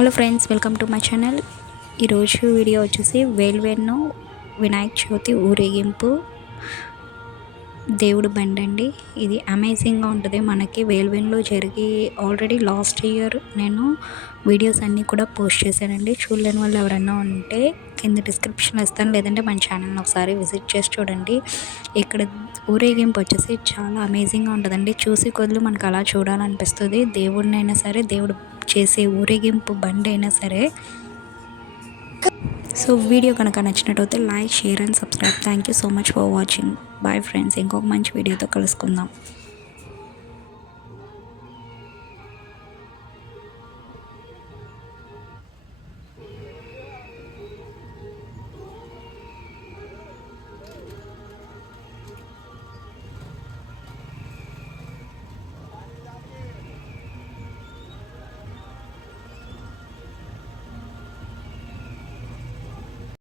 Hello friends, welcome to my channel. ఈరోజు video వచ్చేసి వేల్వేర్ను వినాయక చవితి ఊరేగింపు దేవుడు బండి అండి. ఇది అమేజింగ్గా ఉంటుంది. మనకి వేల్వేన్లో జరిగి ఆల్రెడీ లాస్ట్ ఇయర్ నేను వీడియోస్ అన్నీ కూడా పోస్ట్ చేశానండి. చూడలేని వాళ్ళు ఎవరైనా ఉంటే కింద డిస్క్రిప్షన్లో ఇస్తాను, లేదంటే మన ఛానల్ని ఒకసారి విజిట్ చేసి చూడండి. ఇక్కడ ఊరేగింపు వచ్చేసి చాలా అమేజింగ్గా ఉంటుందండి. చూసి కొద్దిగా మనకు అలా చూడాలనిపిస్తుంది. దేవుడినైనా సరే, దేవుడు చేసే ఊరేగింపు బండి అయినా సరే. సో వీడియో కనుక నచ్చినట్టయితే like, share and subscribe. Thank you so much for watching. Bye friends, ఇంకొక మంచి వీడియోతో కలుసుకుందాం.